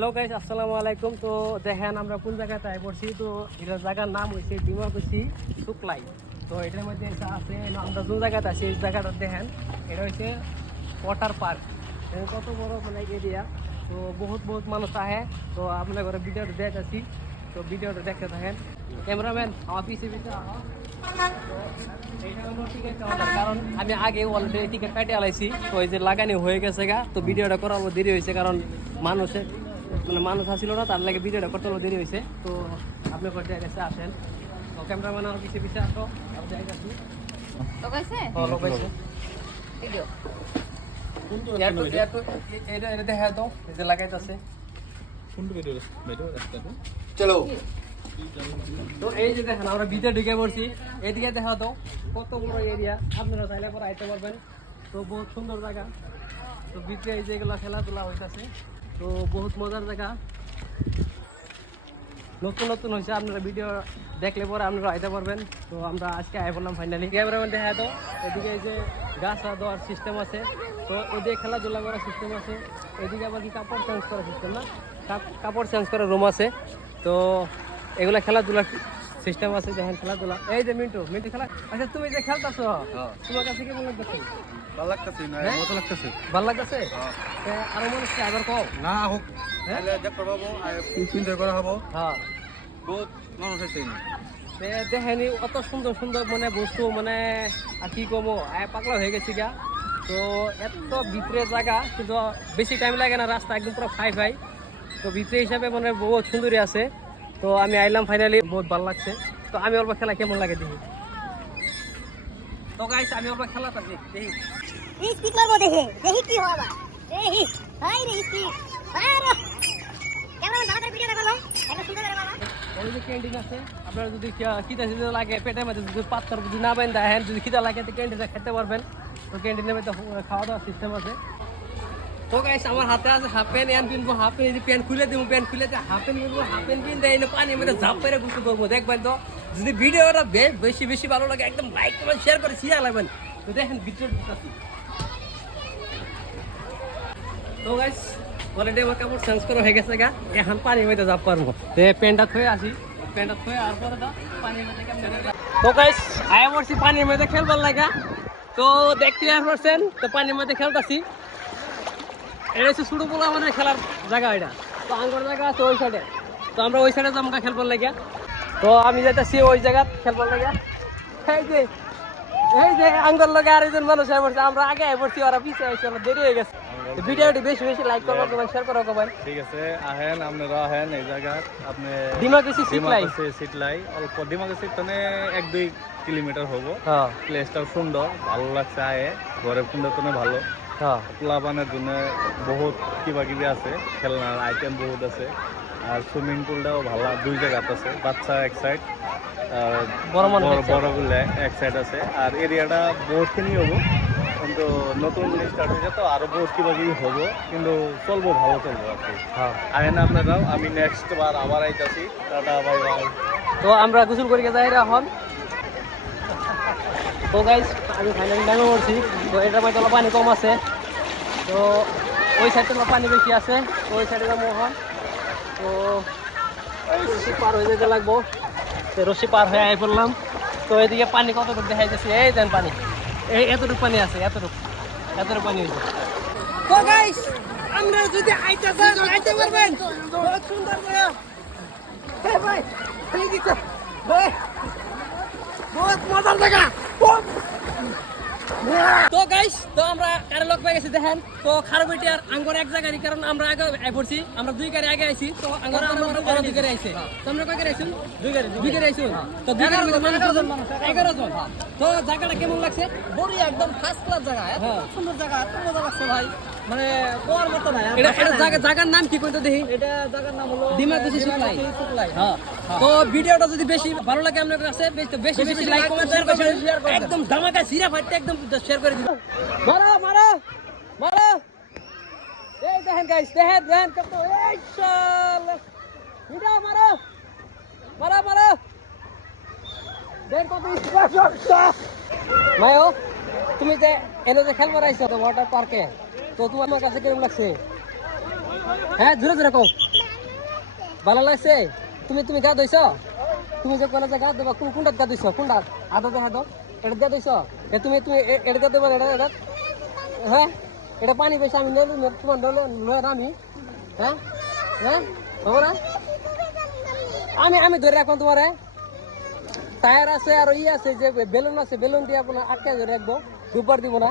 Hello guys, আসসালামু আলাইকুম। তো দেখেন আমরা কোন জায়গাতে আই পড়ছি। তো এটা জায়গার নাম হচ্ছে ডিমাকুসি শুক্লাই। তো এটার মধ্যে একটা আছে, আমরা যে জায়গাতে আছি এই জায়গাটা দেখেন, এটা হচ্ছে ওয়াটার পার্ক। কত বড় মানে এরিয়া। তো বহুত মানুষ আহে। তো আপনার ঘরে ভিডিওটা দেখাচ্ছি, তো ভিডিওটা দেখতে থাকেন। ক্যামেরাম্যান আমার পিছিয়ে আহ। কারণ আমি আগে অলরেডি টিকিট কাটিয়ে আলাইছি, তো এই যে লাগানি হয়ে গেছে গা। তো ভিডিওটা করার দেরি হয়েছে কারণ মানুষ আসছিল না, তার লাগে ভিডিওটা করতে দেরি হয়েছে। তো আপনি করতে গেছে আসেন। তো ক্যামেরাম্যান আমার পিছিয়ে আসো, দেখা তো এই যে লাগাইতেছে। চলো, তো এই যে দেখেন আমরা ভিতরে ঢুকে পড়ছি। এদিকে দেখা তো কত বড় এরিয়া, আপনারা চাইলে পরে আইতে পারবেন। তো বহুত সুন্দর জায়গা। তো ভিতরে এই যেগুলো খেলাধুলা হইতেছে, তো বহুত মজার জায়গা, নতুন হয়েছে। আপনারা ভিডিও দেখলে পরে আপনারা আইতে পারবেন। তো আমরা আজকে আই বললাম ফাইনালি। ক্যামেরাম্যান দেখা তো এদিকে এই যে গাছ দেওয়ার সিস্টেম আছে, তো ওই যে খেলাধুলা করার সিস্টেম আছে। এদিকে আবার কি কাপড় চেঞ্জ করার সিস্টেম না, কাপড় চেঞ্জ করার রুম আছে। তো এগুলা খেলাধুলার সিস্টেম আছে। দেখেন খেলাধুলা, এই যে মিন্টু খেলা। আচ্ছা, তুমি যে খেলতেছো, তোমার কাছে কেমন লাগতেছে? ভালো লাগতেছে না, মজা লাগতেছে। ভালো লাগতেছে? আরো মানুষ আবার কও না হোক, দেখতে পাবো, এনজয় করা হবো। হ্যাঁ, বহুত মানুষ আছে। দেখেনি অত সুন্দর সুন্দর মানে বস্তু, মানে আর কি কমো, পাগলা হয়ে গেছি গা। তো এত ভিতরে জায়গা, কিন্তু বেশি টাইম লাগে না, রাস্তা একদম পুরো ফাই। তো ভিতরে হিসাবে মানে বহুত সুন্দরী আছে। তো আমি আইলাম ফাইনালি, বহুত ভালো লাগছে। তো আমি অল্প খেলা কেমন লাগে দেখি। তো গাইস, আমি অল্প খেলা দেখি স্পিড মারবো, দেখি কি হয়। দেখি হাই রে স্পিড আরে কেমন ভালো করে ভিডিওটা করলাম, একটা সুন্দর করে বাবা। ওই যে ক্যান্টিন আছে, আপনারা যদি খিদা লাগে, পেটের মধ্যে যদি পাত্র যদি না বেন দেখেন, যদি খিদা লাগে তো ক্যান্টিনে খেতে পারবেন। তো ক্যান্টিনের মধ্যে খাওয়া দাওয়ার সিস্টেম আছে। তো গাইস, আমার হাতে আছে হাফ প্যান্ট, কিনবো হাফ প্যান্ট, প্যান্ট খুলে দেবো, প্যান্ট খুলে হাফ প্যান্ট কিনবো, হাফ প্যান্ট কিনতে এনে পানির মধ্যে ঝাপ পেরে গুছতে করবো। দেখবেন তো যদি ভিডিওটা বেশি ভালো লাগে, একদম লাইক করবেন, শেয়ার করে শেয়ার লাগবেন। তো দেখেন ভিডিও। তো গাইস, অলরেডি আমার কাপড় চেঞ্জ করা হয়ে গেছে গা, এখন পানির মধ্যে যাব পারবো। তো প্যান্টটা থয়ে আসি, প্যান্টটা থয়ে আর পরে পানির মধ্যে কেমন। তো গাইস, আয়া পড়ছি পানির মধ্যে খেলবার লাগা। তো দেখতে পারছেন, তো পানির মধ্যে খেলতেছি। এটা হচ্ছে ছোটো পোলা মানে খেলার জায়গা। এটা তো আঙ্গর জায়গা আছে ওই সাইডে। তো আমরা ওই সাইডে যাবো খেলবার লাগিয়া। তো আমি যাইতেছি ওই জায়গা খেলবার লাগিয়া। এই যে আঙ্গর লগে আর একজন মানুষ আয় পড়ছে, আমরা আগে আয় পড়ছি, ওরা পিছিয়ে আসছে, আমরা দেরি হয়ে গেছে। ভিডিওটি বেশি লাইক করবো, শেয়ার করবো কবেন। ঠিক আছে, আহেন আপনারা আহেন এই জায়গা। আপনি ডিমাকুসি সিটলাই অল্প, ডিমাকুসি মানে 1-2 কিলোমিটার হবো। প্লেসটাও সুন্দর, ভালো লাগছে। আয়ে ঘরে সুন্দর ভালো। পোলাপানের জন্য বহুত কিবা আছে, খেলনার আইটেম বহুত আছে। আর সুইমিং পুলটাও ভালো, 2 জায়গাতে আছে। বাচ্চা এক সাইড, বড়গুলো এক সাইড আছে। আর এরিয়াটা বহুতখিনি হবো, কিন্তু নতুন স্টার্ট হয়েছে, তো আরো বহুত কিবা হবো, কিন্তু চলবো, ভালো চলবো আর কি। আয় না আপনারাও, আমি নেক্সট বার আবার আইতাছি। Tata, bye bye. তো আমরা গোসল করে যাই এখন। তো গাইস, আমি ফাইনালি নামে পড়ছি। তো এটার মধ্যে পানি কম আছে, তো ওই সাইডে পানি বেশি আছে, তো ওই সাইডে যাবো এখন। তো রশি পার হয়ে যেতে লাগবো। তো রশি পার হয়ে আই পড়লাম। তো এদিকে পানি কতটুকু দেখা যাচ্ছে, এই দেন পানি, এই এতটুকু পানি আছে, এতটুকু পানি হয়েছে। তো গাইস, আমরা যদি আইতে পারবেন, বহুত সুন্দর জায়গা। ভাই বহুত মজার জায়গা। তো গাইস, তো আমরা কারে লগ পেয়ে গেছি দেখেন। তো খারবেটিয়ার আঙ্গর এক জায়গায়, কারণ আমরা আগে আই পড়ছি, আমরা 2 গাড়ি আগে আইছি। তো আঙ্গর আমরা 2 গাড়ি আইছে। তো আমরা কয় গাড়ি আইছুন? 2 গাড়ি আইছুন। তো 2 গাড়ি মানে 11 জন। তো জায়গাটা কেমন লাগছে? বড়িয়া, একদম ফার্স্ট ক্লাস জায়গা, এত সুন্দর জায়গা, এত মজা লাগছে ভাই, মানে কোয়ার মতো না। এটা জায়গার নাম কি কইতো দেখি? এটা জায়গার নাম হলো ডিমাকুসি শুক্লাই। হ্যাঁ। তো ভিডিওটা যদি বেশি ভালো লাগে আপনাদের কাছে, বেশি লাইক কমেন্ট শেয়ার করবেন, একদম ধামাকা সিরা ফাইটটা একদম শেয়ার করে দিবেন। মারো এই দেখেন গাইস, দেখেন কত, এই শালা ভিডিও মারো দেন কত স্পেশাল। মায়ো, তুমি যে এনে যে খেলবার আইছো তো ওয়াটার পার্কে, তো তোমার কাছে কেমন লাগছে? হ্যাঁ, জোরে কও। ভালো লাগছে? তুমি গা ধুইছ? তুমি যে কোন জায়গা দেবা কোনটা গা ধুইছ? কোনটা? আদা দাও। এটা গা ধুইছ? তুমি এটা গা দেবা এটা? হ্যাঁ? এটা পানি বেশি আমি নেব তোমার লয়ে আমি। হ্যাঁ? হ্যাঁ? হবে না? আমি ধরে রাখবো তোমারে। টায়ার আছে আর আছে যে বেলুন আছে, বেলুন দিয়ে আপনার আটকে ধরে রাখবো, দুবার দিব না।